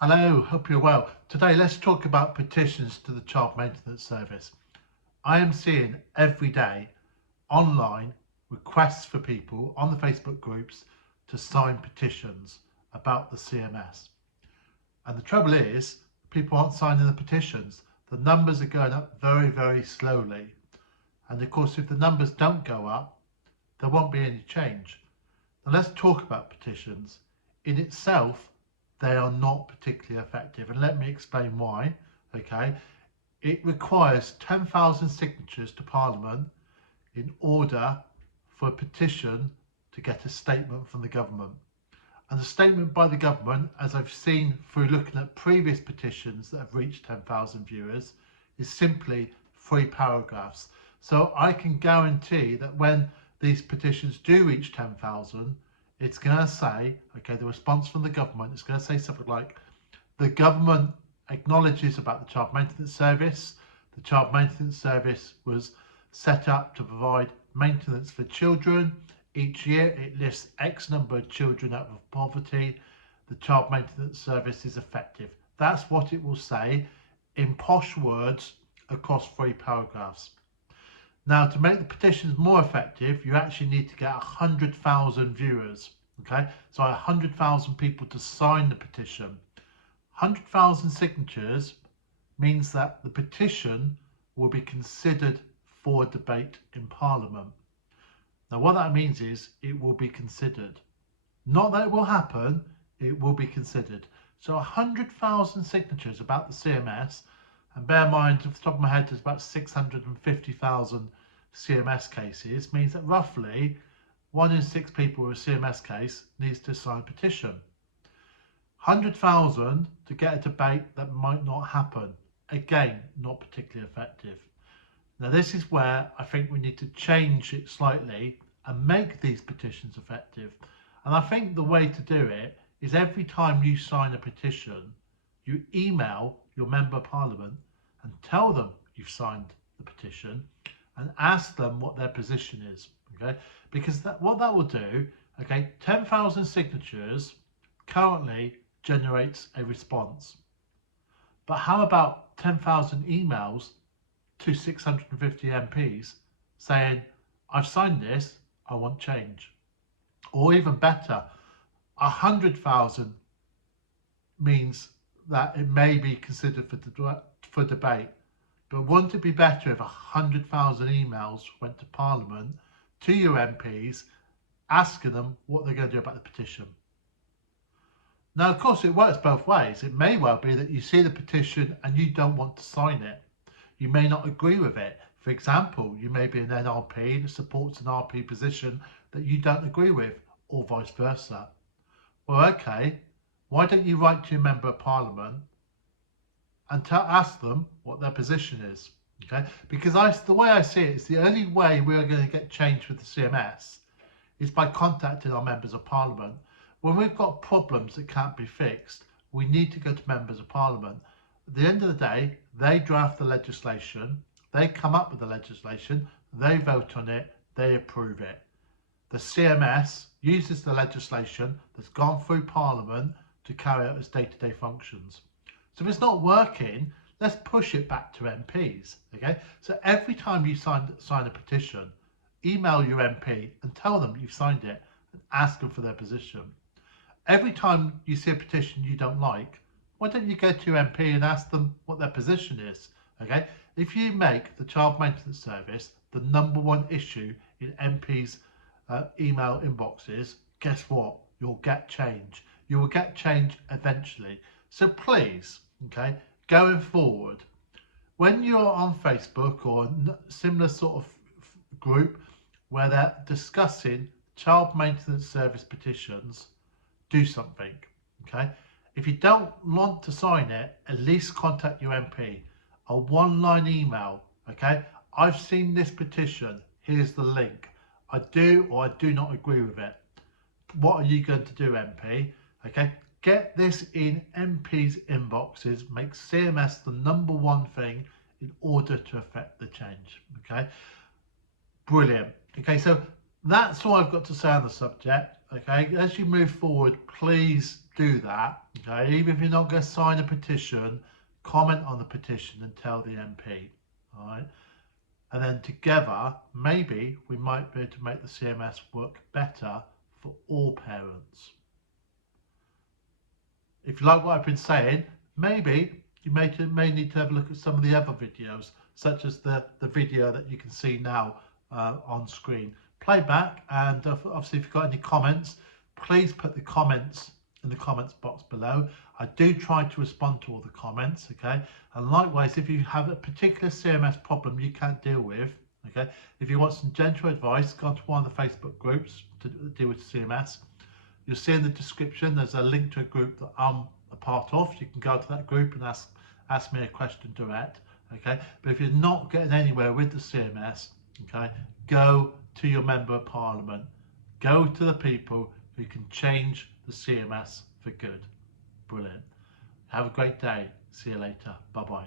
Hello, hope you're well. Today let's talk about petitions to the Child Maintenance Service. I am seeing every day online requests for people on the Facebook groups to sign petitions about the CMS. And the trouble is, people aren't signing the petitions. The numbers are going up very, very slowly. And of course, if the numbers don't go up, there won't be any change. Now let's talk about petitions. In itself, they are not particularly effective, and let me explain why. Okay, it requires 10,000 signatures to Parliament in order for a petition to get a statement from the government. And the statement by the government, as I've seen through looking at previous petitions that have reached 10,000 viewers, is simply 3 paragraphs. So I can guarantee that when these petitions do reach 10,000, it's going to say, okay, the response from the government is going to say something like, the government acknowledges about the Child Maintenance Service. The Child Maintenance Service was set up to provide maintenance for children. Each year it lists X number of children out of poverty. The Child Maintenance Service is effective. That's what it will say in posh words across 3 paragraphs. Now, to make the petitions more effective, you actually need to get 100,000 viewers. Okay, so 100,000 people to sign the petition. 100,000 signatures means that the petition will be considered for debate in Parliament. Now, what that means is it will be considered. Not that it will happen, it will be considered. So 100,000 signatures about the CMS, and bear in mind, off the top of my head, there's about 650,000 CMS cases, means that roughly 1 in 6 people with a CMS case needs to sign a petition. 100,000 to get a debate that might not happen. Again, not particularly effective. Now, this is where I think we need to change it slightly and make these petitions effective. And I think the way to do it is every time you sign a petition, you email your Member of Parliament and tell them you've signed the petition and ask them what their position is. Okay, because what that will do, okay, 10,000 signatures currently generates a response. But how about 10,000 emails to 650 MPs saying, I've signed this, I want change? Or even better, 100,000 means that it may be considered for debate. But wouldn't it be better if 100,000 emails went to Parliament, to your MPs, asking them what they're going to do about the petition? Now, of course, it works both ways. It may well be that you see the petition and you don't want to sign it. You may not agree with it. For example, you may be an NRP that supports an RP position that you don't agree with, or vice versa. Well, okay, why don't you write to your Member of Parliament and ask them what their position is? Okay, because the way I see it is the only way we are going to get change with the CMS is by contacting our Members of Parliament. When we've got problems that can't be fixed, we need to go to Members of Parliament. At the end of the day, they draft the legislation, they come up with the legislation, they vote on it, they approve it. The CMS uses the legislation that's gone through Parliament to carry out its day-to-day functions. So if it's not working, let's push it back to MPs. Okay, so every time you sign a petition, email your MP and tell them you've signed it and ask them for their position. Every time you see a petition you don't like, why don't you go to your MP and ask them what their position is? Okay, if you make the Child Maintenance Service the #1 issue in MPs' email inboxes, guess what? You'll get change. You will get change eventually. So please, okay, going forward, when you're on Facebook or similar sort of group where they're discussing Child Maintenance Service petitions, do something. Okay, if you don't want to sign it, at least contact your MP. A 1-line email. Okay, I've seen this petition, here's the link. I do or I do not agree with it. What are you going to do, MP? Okay, get this in MP's inboxes, make CMS the #1 thing in order to affect the change. Okay, brilliant. Okay, so that's all I've got to say on the subject. Okay, as you move forward, please do that. Okay, even if you're not going to sign a petition, comment on the petition and tell the MP. All right, and then together maybe we might be able to make the CMS work better for all parents. If you like what I've been saying, maybe you may need to have a look at some of the other videos, such as the video that you can see now on screen. Play back, and obviously if you've got any comments, please put the comments in the comments box below. I do try to respond to all the comments, okay? And likewise, if you have a particular CMS problem you can't deal with, okay, if you want some gentle advice, go to one of the Facebook groups to deal with CMS. You'll see in the description there's a link to a group that I'm a part of. You can go to that group and ask me a question direct, okay? But if you're not getting anywhere with the CMS, okay, go to your Member of Parliament. Go to the people who can change the CMS for good. Brilliant. Have a great day. See you later. Bye-bye.